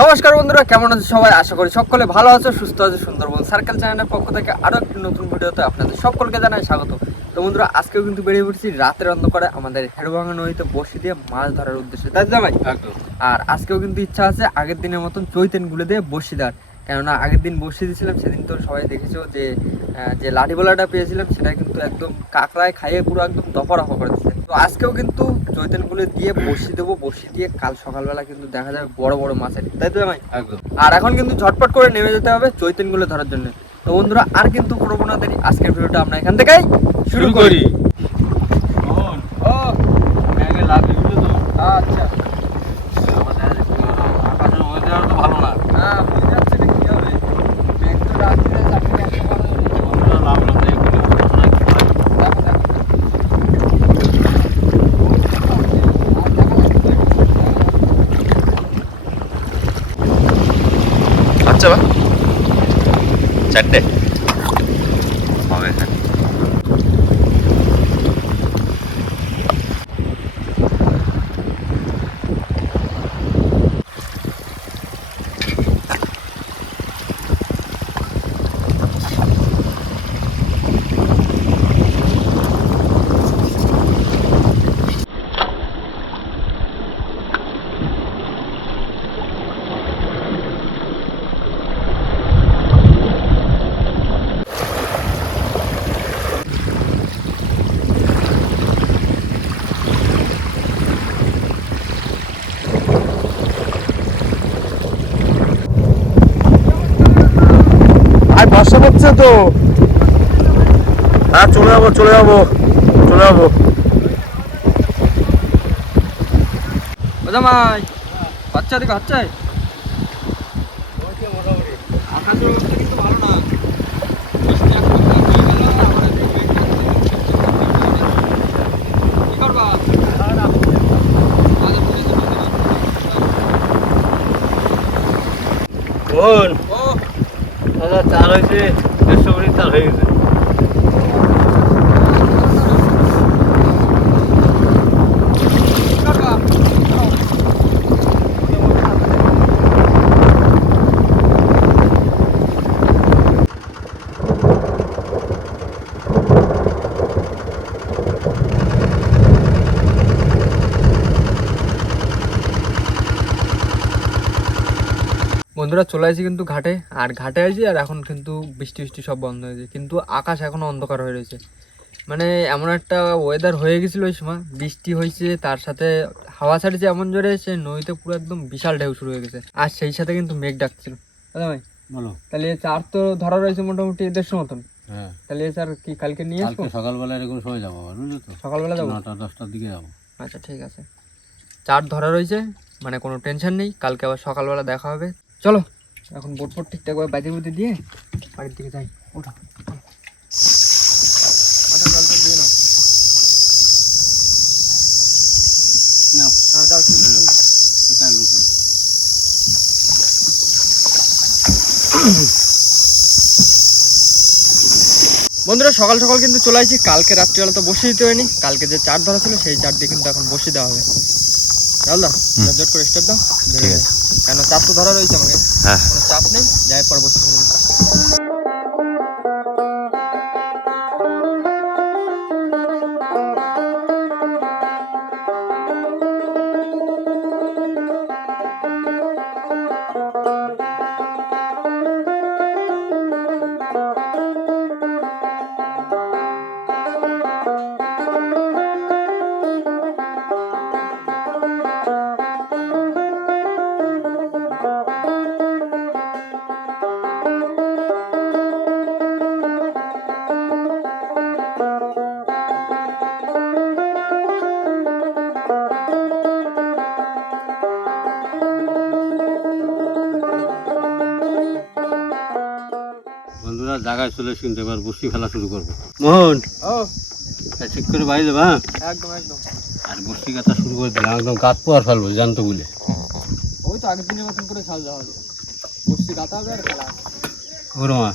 নমস্কার বন্ধুরা, কেমন আছে সবাই? আশা করি সকলে ভালো আছো, সুস্থ আছো। সুন্দরবন সার্কেল চ্যানেলের পক্ষ থেকে আরো একটি নতুন ভিডিওতে আপনাদের সকলকে জানাই স্বাগত। তো বন্ধুরা, আজকেও কিন্তু বেরিয়ে পড়েছি রাতের অন্ধকারে আমাদের হেড়ভাঙা নদীতে বসি দিয়ে মাছ ধরার উদ্দেশ্যে, তাই জামাই? আর আজকেও কিন্তু ইচ্ছা আছে আগের দিনের মতন চৈতেনগুলো দিয়ে বসি দেওয়ার। কেননা আগের দিন বসি দিয়েছিলাম, সেদিন তো সবাই দেখেছো যে যে লাঠি বলাটা পেয়েছিলাম সেটা কিন্তু একদম কাঁকড়ায় খাইয়ে পুরো একদম দফা করে দিচ্ছে। তো আজকেও কিন্তু চৈতেনগুলো দিয়ে বসি দেবো, বসি দিয়ে কাল সকালবেলা কিন্তু দেখা যাবে বড় বড় মাছের, তাই তো ভাই? একদম। আর এখন কিন্তু ঝটপট করে নেমে যেতে হবে চৈতেনগুলো ধরার জন্য। তো বন্ধুরা, আর কিন্তু কোনো না দেরি, আজকের ভিডিওটা আমরা এখান থেকেই শুরু করি। আচ্ছা, ভালো না। হ্যাঁ বুঝে যাচ্ছে না কি হবে। মেঘ তো রাত্রে চাকরি একটা ভালো হলো। দেখো দেখো আর দেখা যাচ্ছে। আচ্ছা বা চারটে হবে। আর বর্ষা পড়ছে তো। হ্যাঁ চলে যাবো ও জামাই, বাচ্চা দিকে হচ্ছে আকাশের অবস্থা কিন্তু ভালো না। বৃষ্টি এখন হয়ে গেল, আবার একটু মেঘ ডাকছে। কি করবা? আগে বলে দিবো। বোন ও দাদা চাল হয়েছে, 150 মিনিট চাল হয়ে গেছে। কি করবা? বন্ধুরা, চলে আসি কিন্তু ঘাটে। আর ঘাটে আসি, আর এখন কিন্তু বৃষ্টি বৃষ্টি সব বন্ধ হয়েছে, কিন্তু আকাশ এখনো অন্ধকার হয়ে রয়েছে। মানে এমন একটা ওয়েদার হয়ে গেছিলো ওই সময়, বৃষ্টি হয়েছে তার সাথে হাওয়া ছাড়িয়েছে এমন জোরে, সে নদীতে পুরো একদম বিশাল ঢেউ শুরু হয়ে গেছে। আর সেই সাথে কিন্তু মেঘ ডাকছিল। দাদা ভাই বলো। তাহলে চার তো ধরা রয়েছে মোটামুটি 150 মতন। হ্যাঁ, তাহলে স্যার কি কালকে নিয়ে আসবো? কালকে সকালবেলা এরকম সময় যাবো, বুঝলো তো? সকালবেলা যাবো? 9টা-10টার দিকে যাবো। আচ্ছা ঠিক আছে, চার ধরা রয়েছে, মানে কোনো টেনশন নেই। কালকে আবার সকালবেলা দেখা হবে। চলো এখন বোট ফোট ঠিকঠাক করে বাজি বুঝি দিয়ে বাড়ির দিকে যাই। ওঠা মাথা জল টল দিয়ে নাও। নাও, হ্যাঁ দাও শুরু করুন। সকাল রুটি। বন্ধুরা, সকাল সকাল কিন্তু চলে আসছি। কালকে রাত্রিবেলা তো বসে দিতে হয়নি, কালকে যে চার ধরা ছিল সেই চার দিয়ে কিন্তু এখন বসে দেওয়া হবে। জানলা জট করে স্টার্ট দাও। ঠিক আছে। কেন চার তো ধরা রয়েছে আমাকে, হ্যাঁ, কোনো চাপ নেই, যাই পর বসে ফেলবো। বন্ধুরা জায়গায় চলে শুনতে এবার বসি ফেলা শুরু করবো। মোহন, ও ঠিক করে বাইরে দেবা। একদম একদম। আর বসি কাটা শুরু করে দিলাম, একদম গাছ পোয়ার ফেলবো জানতো বলে। ওই তো আগের দিনের মতন করে ছাল দেওয়া হবে, বসতে গাতা হবে আর খেলা হবে। ওর মা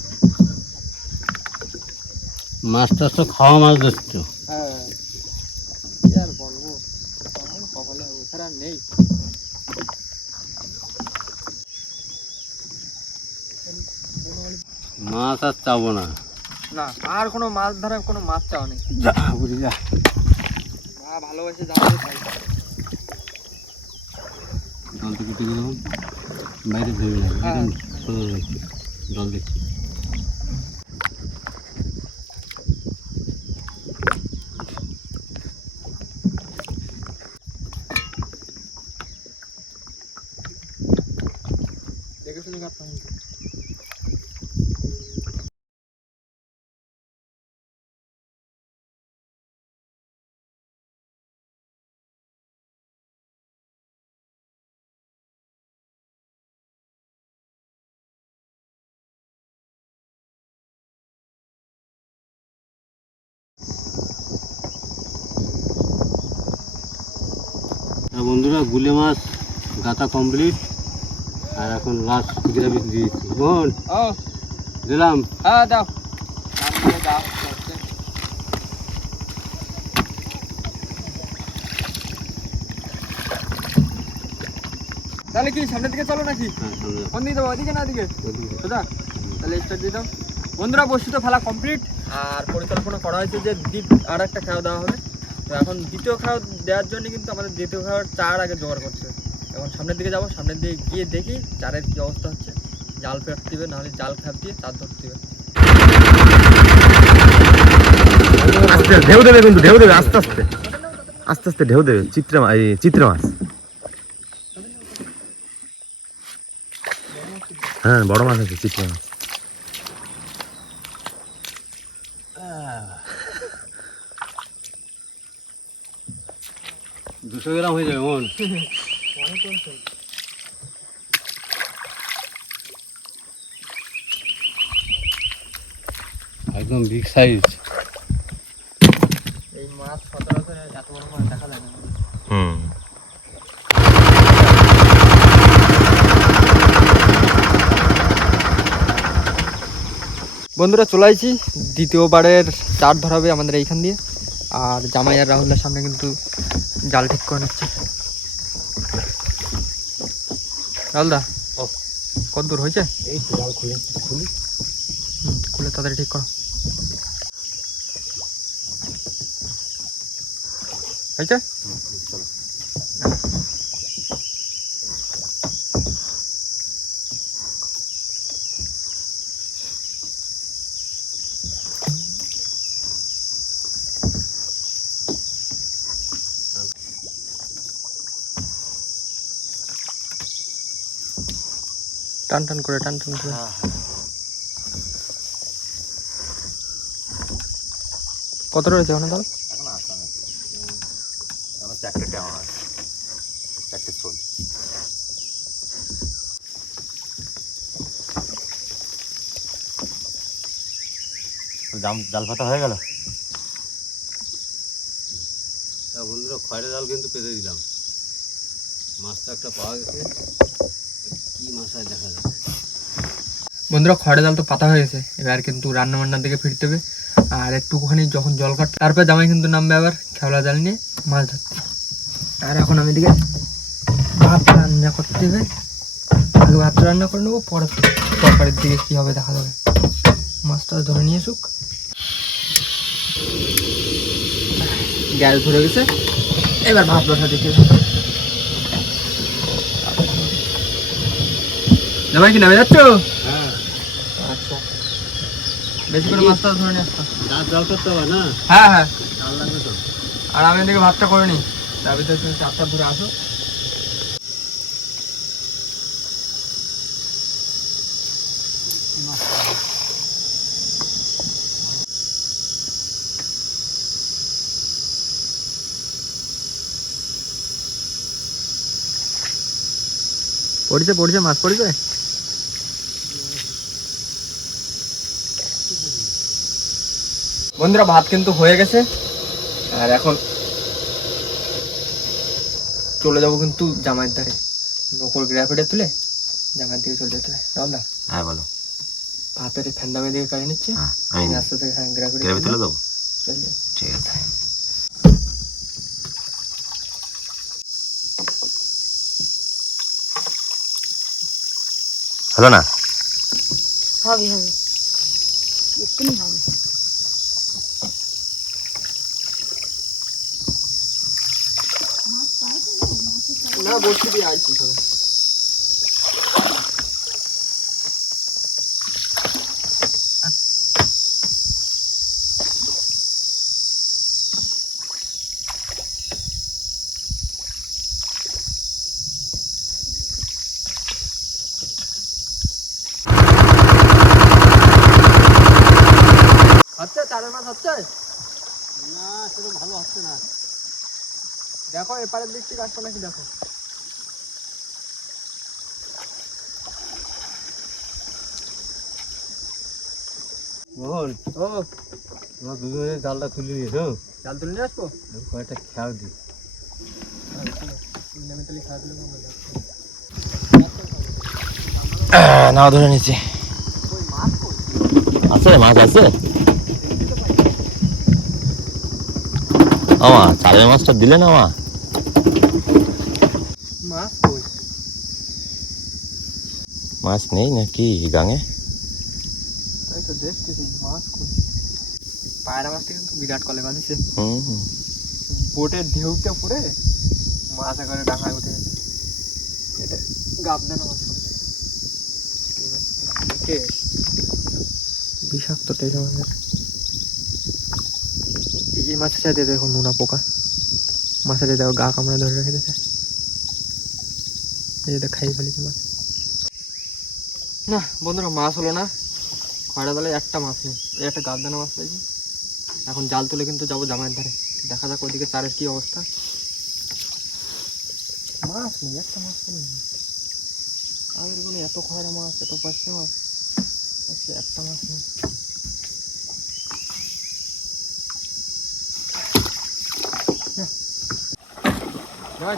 মাছ টাছ তো খাওয়া মাছ ধরছো। হ্যাঁ কি আর বলবো, কপালে ওছাড়া আর নেই। মাছ আর চাবো না। না আর কোনো মাছ ধরার কোনো মাছ চাও নেই। যা বুঝি যা। ভালোবাসে যাওয়া তাই। জল থেকে টিকে দেবো, বাইরে ধরবি না, হ্যাঁ। একদম সোজা দেখছি, জল দেখছি। দেখে শুনে কাটতে হবে। বন্ধুরা গুলে মাছ গাতা কমপ্লিট, আর এখন লাস্ট গ্রাফিক দিয়েছি। বোন ও দিলাম। হ্যাঁ দাও। নামগুলো দাও হচ্ছে। তাহলে কি সামনের দিকে চলো নাকি? হ্যাঁ সামনে কোন দিকে যাবো, ওইদিকে না এদিকে? ওদিকে। সোজা। তাহলে স্টার্ট দিয়ে দাও। বন্ধুরা বসি তো ফেলা কমপ্লিট, আর পরিকল্পনা করা হয়েছে যে আর একটা খাওয়া দেওয়া হবে। তো এখন দ্বিতীয় খাওয়া দেওয়ার জন্য কিন্তু আমাদের দ্বিতীয় খাওয়ার চার আগে জোগাড় করছে। এখন সামনের দিকে যাবো, সামনের দিকে গিয়ে দেখি চারের কী অবস্থা হচ্ছে। জাল ফেরতে হবে, নাহলে জাল খাপ দিয়ে চার ধরতে হবে। আস্তে ঢেউ দেবে, কিন্তু ঢেউ দেবে আস্তে আস্তে আস্তে আস্তে ঢেউ দেবে। চিত্রা মাছ, হ্যাঁ বড় মাছ আছে, চিত্রা মাছ। 200 গ্রাম হয়ে যাবে বোন। একদম বিগ সাইজ। এই মাছ সচরাচর এত বড় মাছ দেখা যায় না। বন্ধুরা চলে আসছি, দ্বিতীয়বারের চার ধরাবে আমাদের এইখান দিয়ে। আর জামাই আর রাহুলের সামনে কিন্তু জাল ঠিক করে নিচ্ছে। রাহুলদা কত দূর হয়েছে? এই তো জাল খুলি খুলে তাড়াতাড়ি ঠিক করো। হয়েছে? টান টান করে টান টান করে। কত রয়েছে ওখানে দাও? এখন আসা নাকি, আমার চারটে টেমা আছে, চারটে ছোল। জাল পাতা হয়ে গেল। বন্ধুরা খয়রা জাল কিন্তু পেতে দিলাম, মাছটা একটা পাওয়া গেছে। কি মাছ হয় দেখা যাক। বন্ধুরা খড়ে জাল তো পাতা হয়ে গেছে, এবার কিন্তু রান্না বান্নার দিকে ফিরতে হবে। আর একটুখানি যখন জল কাট, তারপর জামাই কিন্তু নামবে আবার খেওলা জাল নিয়ে মাছ ধরতে। আর এখন আমি এদিকে ভাত রান্না করতে হবে। আগে ভাত রান্না করে নেবো, পরে তরকারির দিকে কী হবে দেখা যাবে। মাছটা ধরে নিয়ে আসুক। গ্যাস ধরে গেছে, এবার ভাত বসা দিতে হবে। জামাই কি নামে যাচ্ছ? হ্যাঁ আচ্ছা, বেশি করে মাছটা ধরে নিয়ে আসতো। জাল করতে হবে না, হ্যাঁ হ্যাঁ। জাল লাগবে তো। আর আমি এদিকে ভাতটা করে নিই, তার ভিতরে তুমি চারটা ধরে আসো। পড়েছে পড়েছে, মাছ পড়েছে। বন্ধুরা ভাত কিন্তু হয়ে গেছে, আর এখন চলে যাবো কিন্তু জামাইয়ের ধারে। নকল গ্রাফিটা তুলে জামাইয়ের দিকে চলে যেতে হবে। রাহুলদা হ্যাঁ বলো। ভাতের ঠান্ডা দিকে কাটিয়ে নিচ্ছে। হ্যাঁ আমি আস্তে আস্তে হ্যাঁ গ্রাফিটা তুলে দেবো। চলে যাবে। ঠিক আছে। হলো না? হবে হবে। এক্ষুনি হবে। না বসে দিয়ে আইছি সবাই। হচ্ছে চারের মাছ হচ্ছে না সেটা ভালো হচ্ছে না। দেখো এপারের দিক থেকে আসতো নাকি দেখো। মোহন ও তোমার দুজনে জালটা তুলে নিয়েছো, জাল তুলে নিয়ে আসবো। আমি কয়েকটা খেয়াল দিই। নাও ধরে নিচ্ছি। আছে মাছ আছে। আমা চালের মাছটা দিলে না মা? মাছ কই? মাছ নেই নাকি গাঙে? তাই তো দেখতেছি মাছ কই। পায়রা মাছটা কিন্তু বিরাট কলে বাঁধিছে। হুম বোটের ঢেউতে পড়ে মাছ একেবারে ডাঙায় উঠে গেছে। এটা গাবদানা মাছ পড়েছে। বিষাক্ত তেজ আমাদের। এই মাছের সাথে দেখো নোনা পোকা, মাছের দেখো গা কামড়ে ধরে রেখে দিয়েছে। এই যে খাই ফেলেছে মাছ। না বন্ধুরা মাছ হলো না, খয়রা জালে একটা মাছ নেই। এই একটা গাবদানা মাছ পেয়েছি। এখন জাল তুলে কিন্তু যাবো জামাইয়ের ধারে, দেখা যাক ওইদিকে চারের কি অবস্থা। মাছ নেই, একটা মাছ তো নেই। আগের কোনো এত খয়রা মাছ, এত পাশে মাছ, আজকে একটা মাছ নেই।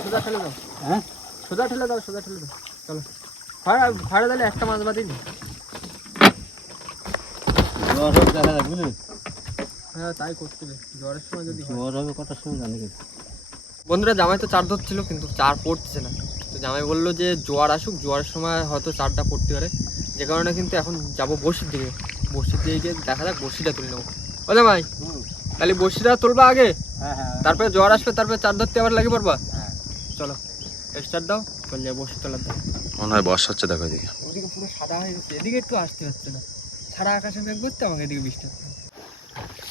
সোজা ঠেলে দাও, হ্যাঁ সোজা ঠেলে দাও, সোজা ঠেলে দাও। চলো খয়রা খয়রা দিলে একটা মাছ বাদি নি। জ্বর হবে দেখা যাক বুঝলি, হ্যাঁ তাই করতে হবে, জ্বরের সময় যদি হয়। জ্বর হবে কটার সময় জানি কিন্তু। বন্ধুরা জামাই তো চার ধরছিল কিন্তু চার পড়তেছে না। তো জামাই বললো যে জোয়ার আসুক, জোয়ারের সময় হয়তো চারটা পড়তে পারে। যে কারণে কিন্তু এখন যাবো বড়শির দিকে, বড়শির দিকে গিয়ে দেখা যাক বড়শিটা তুলে নেবো। ও জামাই তাহলে বড়শিটা তুলবা আগে, হ্যাঁ হ্যাঁ তারপরে জোয়ার আসবে, তারপরে চার ধরতে আবার লাগে পড়বা। হ্যাঁ। চলো স্টার্ট দাও, চল যাই বড়শি তোলার দাও। মনে হয় বর্ষা হচ্ছে দেখো এদিকে। ওদিকে পুরো সাদা হয়ে গেছে, এদিকে একটু আসতে হচ্ছে না। সারা আকাশে মেঘ করতে, আমাকে এদিকে বৃষ্টি হচ্ছে।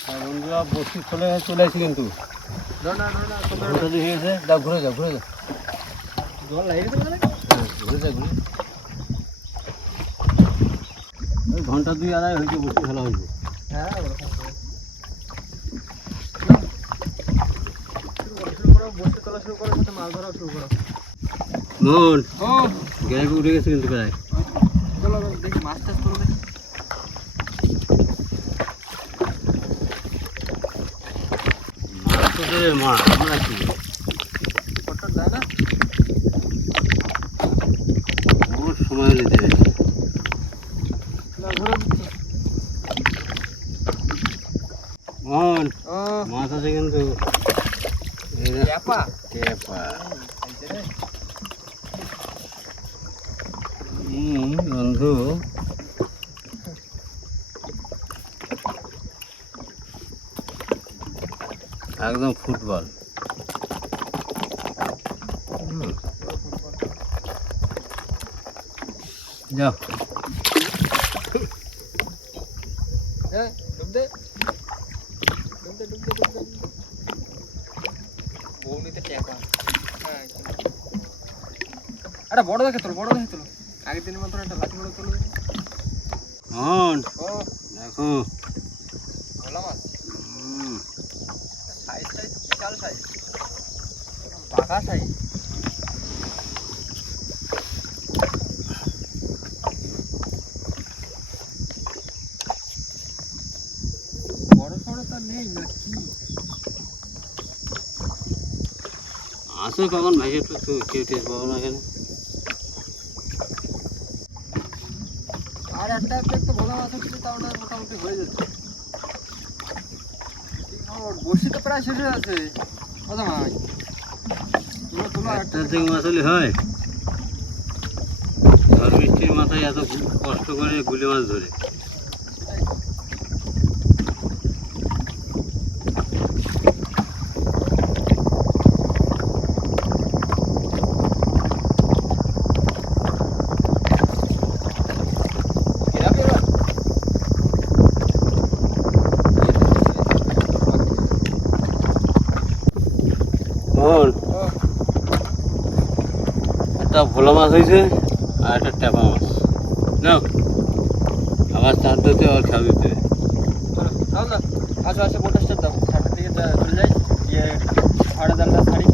আর বন্ধুরা বসি চলে চলে আসি কিন্তু ধর না ধর না, ঘন্টা দুই হয়ে গেছে। যাও ঘুরে যাও ঘুরে যাও, জল লাগে গেছে বলে। ঘুরে যাও ঘুরে। ওই ঘন্টা দুই আড়াই হয়েছে বসি খেলা হয়েছে। হ্যাঁ ওরকম করে। শুরু করো, বসে তোলা শুরু করো, সাথে মাছ ধরাও শুরু করো। মোহন ও গ্যারাপে উঠে গেছে কিন্তু প্রায়। চলো দেখি মাছ টাছ তোলো দেখি। মা আমরা কি ফটো যায় না। ওর সময় হলে দেবে। না ঘুরে দিচ্ছি। মোহন ও মাছ আছে কিন্তু। এই যে ক্যাপা ক্যাপা। খাইছে রে। বন্ধু একদম ফুটবল। যাও হ্যাঁ ডুব দে, ডুব দে, ডুব দে, ডুব দে। বৌনিতে ক্যাপা। হ্যাঁ আরে বড় দেখে তোলো, বড় দেখে তোলো। আগের দিনের মতন একটা লাঠি বড় তোলো দেখি। মোহন ও দেখো ভোলা মাছ, হুম, সাইজটাই তো বিশাল সাইজ, বাঘা সাইজ। বড় সড়ো তো নেই না কি? আসো কখন ভাই একটু কেউ টেস্ট পাবো না এখানে। আর একটা একটা ভোলা মাছ হচ্ছে, তাও না মোটামুটি হয়ে যেত। বসি তো প্রায় শেষ হয়ে আছে। কথা ভাই তুলো তুলো আর একটা। একটা থেকে মাছ হলে হয়? ঝড় বৃষ্টির মাথায় এত কষ্ট করে গুলি মাছ ধরে। শোন, ও একটা ভোলা মাছ হয়েছে আর একটা ট্যাপা মাছ। নাও, আবার চার দিতে আর খাওয়া দিতে। চলো, নাও না। আসো আসো বোটাসটা দাও, সামনের দিকে চলে যাই, গিয়ে ভাড়া জালটা ছাড়ি।